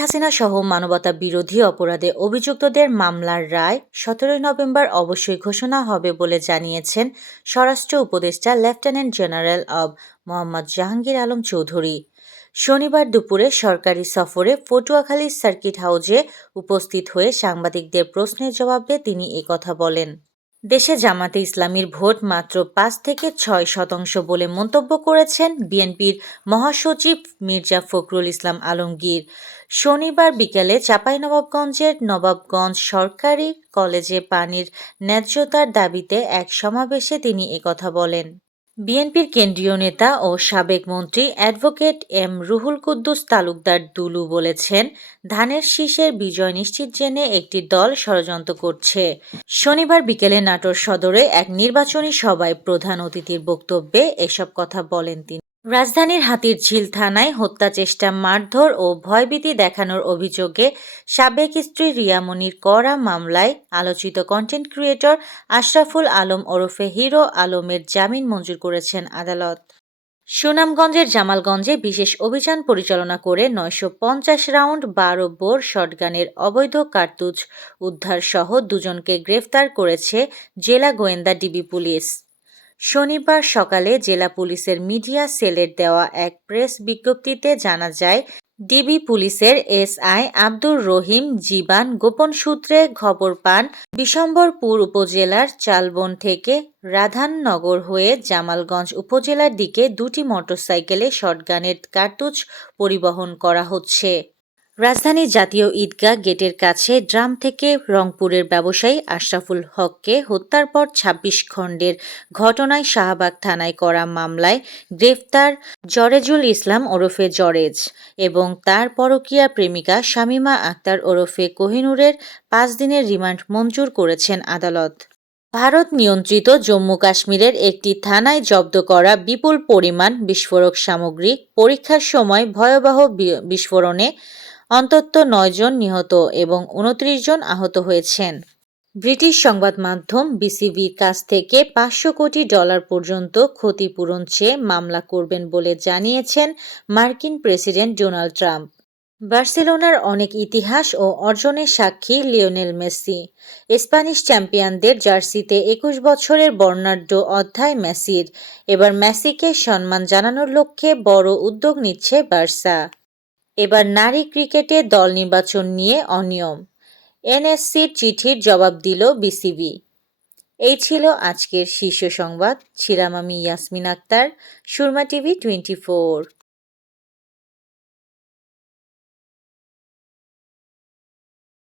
হাসিনা সহ মানবতা বিরোধী অপরাধে অভিযুক্তদের মামলার রায় সতেরোই নভেম্বর অবশ্যই ঘোষণা হবে বলে জানিয়েছেন স্বরাষ্ট্র উপদেষ্টা লেফটেন্যান্ট জেনারেল অব মোহাম্মদ জাহাঙ্গীর আলম চৌধুরী। শনিবার দুপুরে সরকারি সফরে পটুয়াখালী সার্কিট হাউজে উপস্থিত হয়ে সাংবাদিকদের প্রশ্নের জবাবে তিনি একথা বলেন। দেশে জামাতে ইসলামীর ভোট মাত্র পাঁচ থেকে ছয় শতাংশ বলে মন্তব্য করেছেন বিএনপির মহাসচিব মির্জা ফখরুল ইসলাম আলমগীর। শনিবার বিকেলে চাঁপাইনবাবগঞ্জের নবাবগঞ্জ সরকারি কলেজে পানির ন্যায্যতার দাবিতে এক সমাবেশে তিনি একথা বলেন। বিএনপির কেন্দ্রীয় নেতা ও সাবেক মন্ত্রী অ্যাডভোকেট এম রুহুল কুদ্দুস তালুকদার দুলু বলেছেন, ধানের শীষের বিজয় নিশ্চিত জেনে একটি দল ষড়যন্ত্র করছে। শনিবার বিকেলে নাটোর সদরে এক নির্বাচনী সভায় প্রধান অতিথির বক্তব্যে এসব কথা বলেন তিনি। রাজধানীর হাতির ঝিল থানায় হত্যা চেষ্টা, মারধর ও ভয়ভীতি দেখানোর অভিযোগে সাবেক স্ত্রী রিয়ামনির করা মামলায় আলোচিত কন্টেন্ট ক্রিয়েটর আশরাফুল আলম ওরফে হিরো আলমের জামিন মঞ্জুর করেছেন আদালত। সুনামগঞ্জের জামালগঞ্জে বিশেষ অভিযান পরিচালনা করে নয়শো পঞ্চাশ রাউন্ড বারো বোর শটগানের অবৈধ কার্তুজ উদ্ধার সহ দুজনকে গ্রেফতার করেছে জেলা গোয়েন্দা ডিবি পুলিশ। শনিবার সকালে জেলা পুলিশের মিডিয়া সেলের দেওয়া এক প্রেস বিজ্ঞপ্তিতে জানা যায়, ডিবি পুলিশের এসআই আব্দুর রহিম জীবান গোপন সূত্রে খবর পান, বিশম্বরপুর উপজেলার চালবন থেকে রাধাননগর হয়ে জামালগঞ্জ উপজেলার দিকে দুটি মোটরসাইকেলে শটগানের কার্তুজ পরিবহন করা হচ্ছে। রাজধানীর জাতীয় ঈদগাহ গেটের কাছে ড্রাম থেকে রংপুরের ব্যবসায়ী আশরাফুল হককে হত্যার পর ২৬ খণ্ডের ঘটনায় শাহবাগ থানায় করা মামলায় গ্রেফতার জরেজুল ইসলাম ওরফে জরেজ এবং তার পরকীয়া প্রেমিকা শামীমা আক্তার ওরফে কোহিনুরের পাঁচ দিনের রিমান্ড মঞ্জুর করেছেন আদালত। ভারত নিয়ন্ত্রিত জম্মু কাশ্মীরের একটি থানায় জব্দ করা বিপুল পরিমাণ বিস্ফোরক সামগ্রী পরীক্ষার সময় ভয়াবহ বিস্ফোরণে অন্তত নয় জন নিহত এবং উনত্রিশ জন আহত হয়েছেন। ব্রিটিশ সংবাদ মাধ্যম বিসিবির কাছ থেকে পাঁচশো কোটি ডলার পর্যন্ত ক্ষতিপূরণ চেয়ে মামলা করবেন বলে জানিয়েছেন মার্কিন প্রেসিডেন্ট ডোনাল্ড ট্রাম্প। বার্সেলোনার অনেক ইতিহাস ও অর্জনের সাক্ষী লিওনেল মেসি। স্প্যানিশ চ্যাম্পিয়নদের জার্সিতে একুশ বছরের বর্ণাঢ্য অধ্যায় মেসির। এবার মেসিকে সম্মান জানানোর লক্ষ্যে বড় উদ্যোগ নিচ্ছে বার্সা। এবার নারী ক্রিকেটে দল নির্বাচন নিয়ে অনিয়ম। এনএসসির চিঠির জবাব দিল বিসিবি। এই ছিল আজকের শীর্ষ সংবাদ। ছিলাম আমি Yasmin Akter, Surma TV twenty four.